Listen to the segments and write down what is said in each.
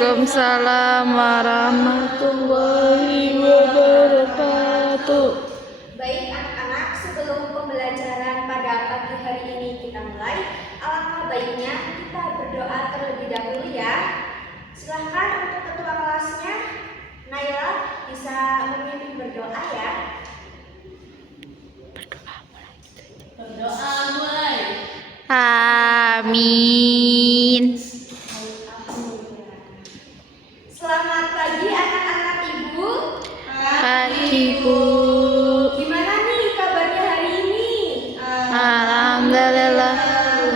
Waalaikumsalam warahmatullahi wabarakatuh. Baik anak-anak, sebelum pembelajaran pada pagi hari ini kita mulai, alangkah baiknya kita berdoa terlebih dahulu ya. Silahkan untuk ketua kelasnya, Naila, bisa memimpin berdoa ya. Berdoa mulai. Amin. Selamat pagi anak-anak ibu. Pagi Bu. Gimana nih kabarnya hari ini? Alhamdulillah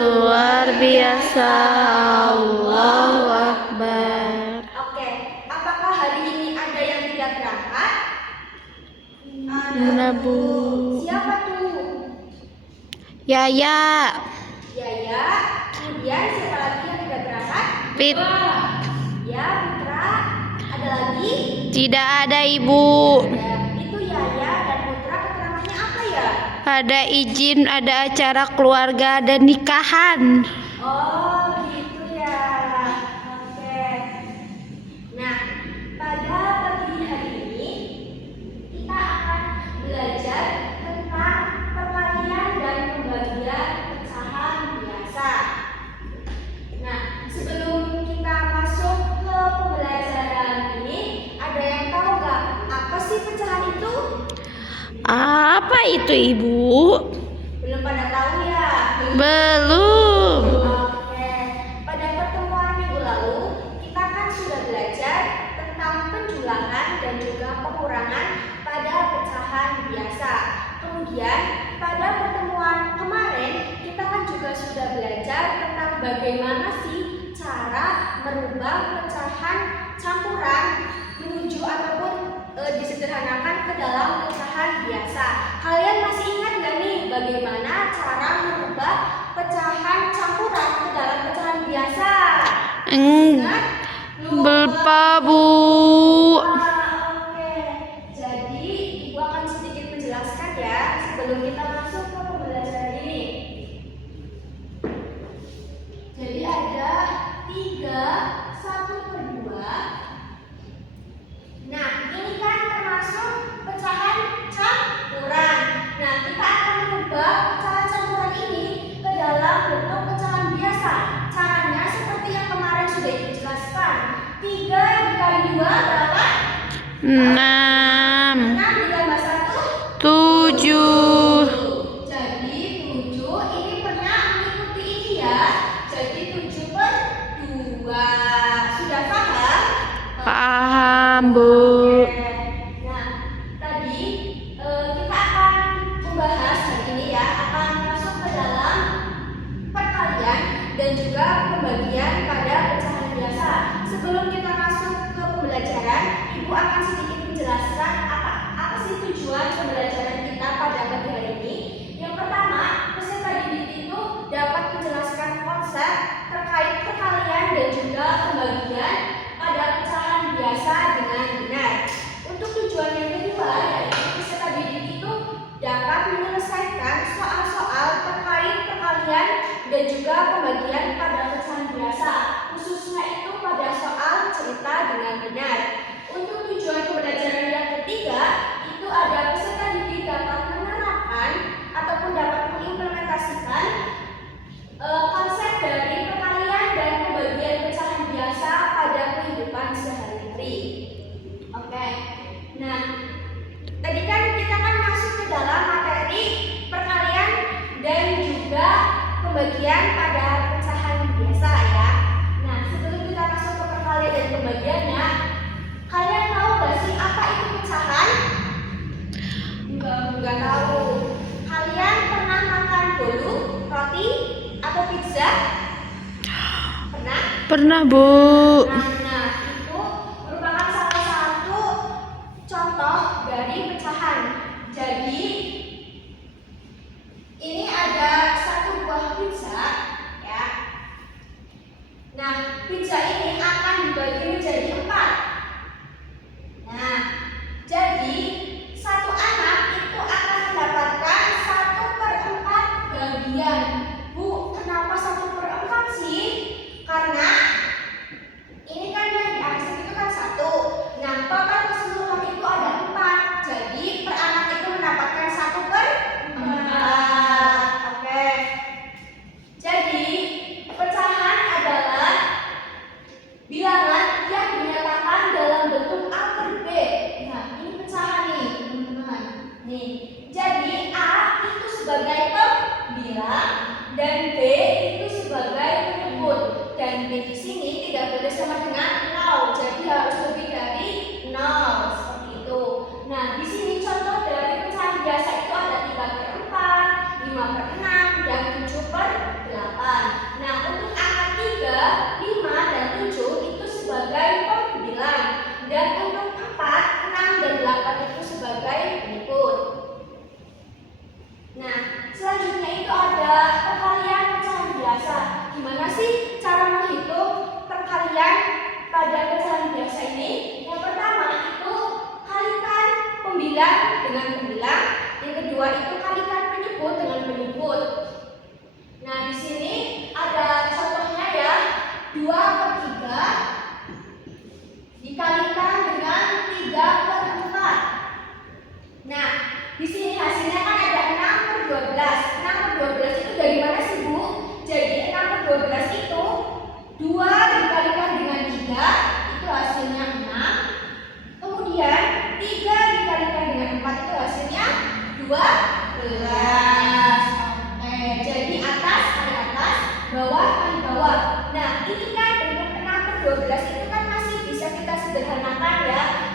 luar biasa. Allahu Akbar. Oke, apakah hari ini ada yang tidak berangkat? Ada Bu. Siapa tuh? Yaya. Yaya. Kemudian siapa lagi yang tidak berangkat? Fit. Ya, Putra. Ada lagi? Tidak ada Ibu. Itu Yaya dan Putra keterangannya apa ya? Ada izin, ada acara keluarga dan nikahan. Oh, gitu ya. Oke. Nah, pada pagi hari ini kita akan belajar tentang perkalian dan pembagian pecahan biasa. Nah, sebelum kita masuk ke pembelajaran ini, ada yang tahu nggak apa sih pecahan itu? Apa itu Ibu? Belum pada tahu ya? Belum. Oke, pada pertemuan minggu lalu kita kan sudah belajar tentang penjumlahan dan juga pengurangan pada pecahan biasa. Kemudian pada pertemuan kemarin kita kan juga sudah belajar tentang bagaimana sih cara merubah pecahan campuran menuju ataupun disederhanakan ke dalam pecahan biasa. Kalian masih ingat nggak nih bagaimana cara merubah pecahan campuran ke dalam pecahan biasa? Ingat? Lupa Bu. Oke. Jadi Ibu akan sedikit menjelaskan ya sebelum kita masuk ke pembelajaran ini. Jadi ada 3, 1/2. Nah, ini kan termasuk pecahan campuran. Nah, kita akan mengubah pecahan campuran ini ke dalam bentuk pecahan biasa. Caranya seperti yang kemarin sudah Ibu jelaskan. 3 dikali 2 berapa? 6 6 ditambah 1 7 jadi 7 ini pernah mengikuti ini ya. Jadi 7/2. Sudah paham? Paham Bu. Nah, tadi kita akan membahas hari ini ya, akan masuk ke dalam perkalian dan juga pembagian pada pecahan biasa. Sebelum kita masuk ke pembelajaran, Ibu akan sedikit menjelaskan apa sih tujuan pembelajaran kita pada pagi hari ini. Yang pertama, peserta didik itu dapat menjelaskan konsep terkait perkalian dan juga pembagian pada pecahan biasa dengan benar. Untuk tujuan yang kedua, yaitu peserta didik itu dapat menyelesaikan soal-soal terkait perkalian dan juga pembagian pada pecahan biasa, khususnya itu pada soal cerita dengan benar. Untuk tujuan pembelajaran yang ketiga, itu ada peserta didik dapat menerapkan ataupun dapat mengimplementasikan konsep dari perkalian dan pembagian pecahan biasa pada kehidupan sehari-hari. Oke. Nah, tadi kan kita masuk ke dalam materi perkalian dan juga pembagian pada pecahan biasa ya. Nah, sebelum kita masuk ke perkalian dan pembagiannya, kalian tahu nggak sih apa itu pecahan? Enggak tahu. Kalian pernah makan bolu, roti, atau pizza? Pernah? Pernah Bu. Nah, itu merupakan salah satu contoh dari pecahan. Jadi, ini ada satu buah pizza, ya. Nah, pizza ini akan dibagi menjadi 4. Nah, jadi satu anak itu akan mendapatkan 1/4 bagian. Bu, kenapa 1/4 sih? Karena ini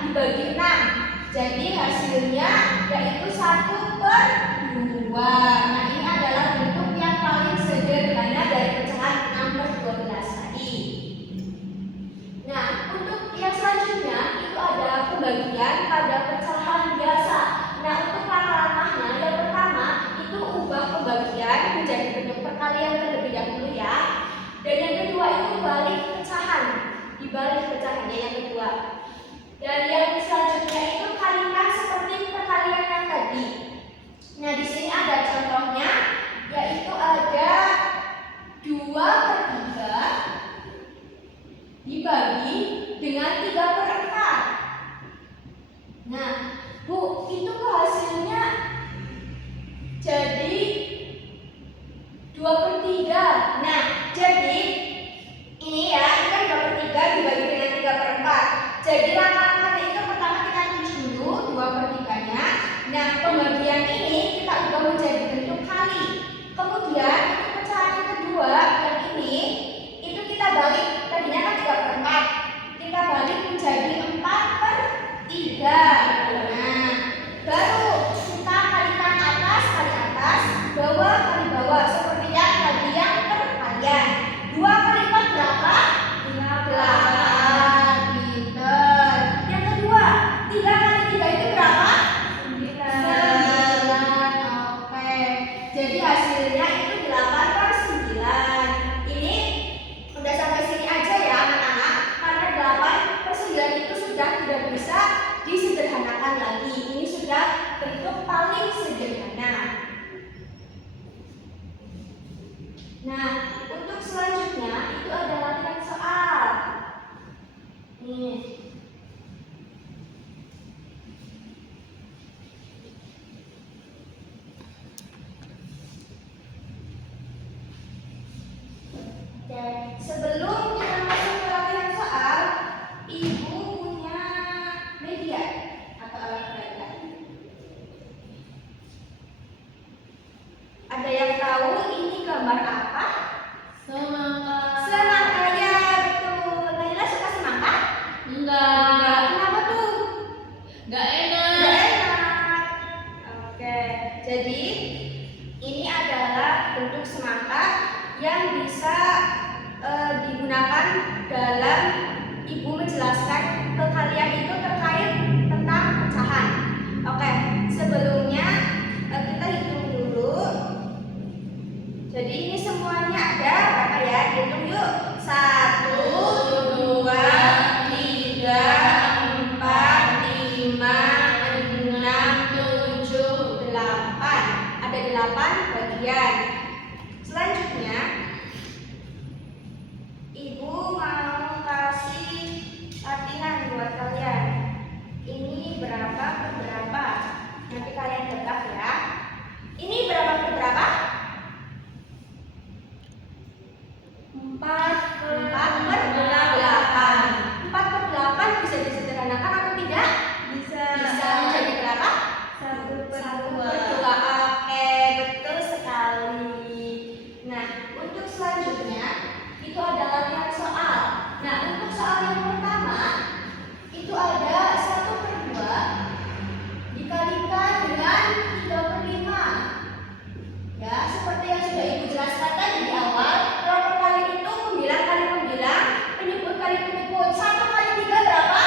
dibagi 6. Jadi hasilnya yaitu 1/2. Nah, ini adalah bentuk yang paling sederhana dari pecahan 6/12 tadi. Nah, untuk yang selanjutnya itu ada pembagian pada pecahan biasa. Nah, untuk langkah-langkahnya yang pertama itu ubah pembagian menjadi bentuk perkalian terlebih dahulu ya. Dan yang kedua itu balik pecahan, dibalik pecahannya yang kedua. Dan yang selanjutnya itu kalikan seperti perkalian yang tadi. Nah, di sini ada contohnya, yaitu ada 2/3 dibagi dengan 3/4. Nah, Bu, itu hasilnya jadi 2/3. Nah, jadi ini ya, ini kan 2/3 dibagi dengan 3/4. Jadi langkah-langkahnya itu pertama kita tulis dulu 2/3-nya. Nah, pembagian ini kita ubah menjadi bentuk kali. Kemudian untuk pecahan yang kedua yang ini itu kita balik, tadinya kan 3/4. Kita balik menjadi 4/3. Nah, baru kita kalikan atas kali atas, bawah kali bawah seperti yang tadi yang perkalian. 2 kali 4 berapa? 8. Pinter. Yang kedua, 3 kali 3 itu berapa? 9. Oke. Jadi hasilnya itu 8/9. Ini udah sampai sini aja ya anak-anak. Karena 8/9 itu sudah tidak bisa disederhanakan lagi. Ini sudah bentuk paling sederhana. Nah, untuk selanjutnya itu ada latihan soal. Nih. Oke, sebelum kita masuk ke latihan soal, Ibu punya media atau alat peraga. Ada yang tahu ini gambar apa? Semangka. Semangka, ya betul. Naila suka semangka? Enggak. Kenapa tuh? Enggak enak. Nggak enak. Oke, jadi ini adalah bentuk semangka yang bisa digunakan dalam Ibu menjelaskan ke kalian itu terkait tentang pecahan. Oke, sebelumnya kita hitung dulu. Jadi ini semuanya ada berapa ya? Hitung yuk. 1, 2, 3, 4, 5, 6, 7, 8. Ada 8 bagian. Selanjutnya Ibu mau kasih latihan buat kalian. Ini berapa per berapa? Nanti kalian tebak ya. Ini berapa per berapa? 4/8. 4/8 bisa disederhanakan atau tidak? Bisa. Bisa menjadi berapa? 1/2. 1/2. Oke, betul sekali. Nah, untuk selanjutnya itu ada latihan soal. Nah, untuk soal yang pertama itu ada 1/2 dikalikan dengan 3/5. Ya, seperti yang sudah Ibu jelaskan tadi di awal, kalau perkalian itu pembilang kali pembilang, penyebut kali penyebut. 1 kali 3 berapa?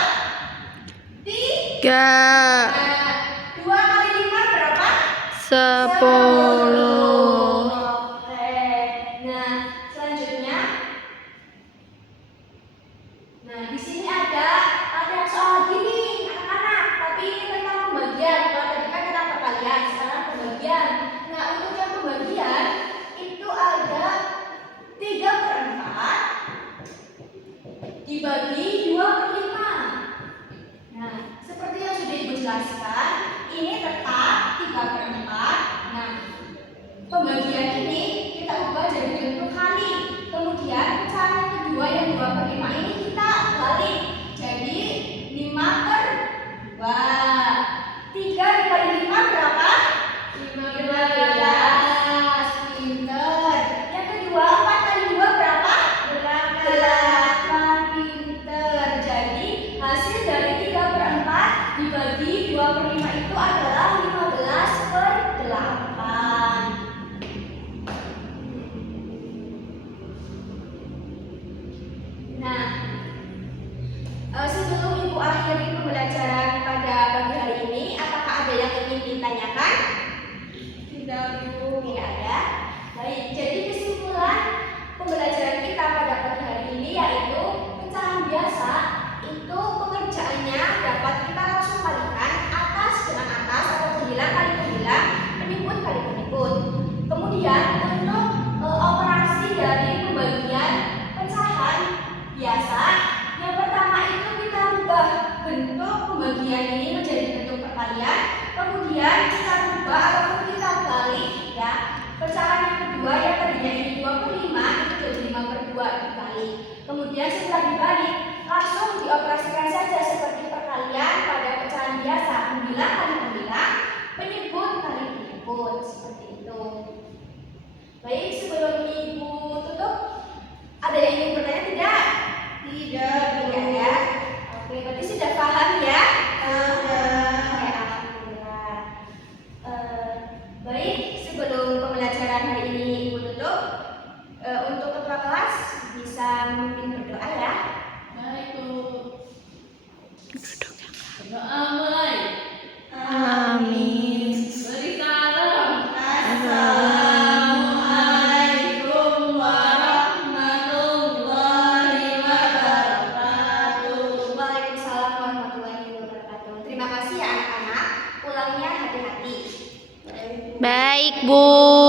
3. 3. Nah, 2 kali 5 berapa? 10. Oke. Nah, selanjutnya. Nah, di sini ada latihan soal gini, anak-anak. Tapi ini tentang pembagian. Kalau tadi kan tentang perkalian, sekarang pembagian. Nah, untuk yang pembagian itu ada 3/4 dibagi 2/5. Nah, seperti yang sudah Ibu jelaskan, ini tetap 3/4. Nah, pembagian ini kita ubah jadi bentuk kali. Kemudian pecahan yang kedua yang 2/5 ini kita balik. Jadi 5/2. 3 dikali 5 berapa? 15. Pinter. Yang kedua 4 kali 2 berapa? 8. Pinter. Jadi hasil dari 3/4 pembagian ini menjadi bentuk perkalian, kemudian kita rubah ataupun kita balik ya. Pecahan yang kedua yang tadinya ini 25 itu jadi 5/2 dibalik. Kemudian setelah dibalik langsung dioperasikan saja seperti perkalian pada pecahan biasa, pembilang kali pembilang, penyebut kali penyebut, seperti itu. Baik, sebelum Ibu tutup, ada yang ingin bertanya tidak? Tidak. Tidak ya. Oke, berarti sudah paham ya? Sudah. Oke, alhamdulillah. Baik, sebelum pembelajaran hari ini Ibu tutup, untuk ketua kelas bisa memimpin berdoa ya. Baik, Bu. Berdoa mulai. Amin. Beri salam. Assalamualaikum warahmatullahi wabarakatuh. Waalaikumsalam warahmatullahi wabarakatuh. Terima kasih ya anak-anak. Pulangnya hati-hati. Baik, Bu.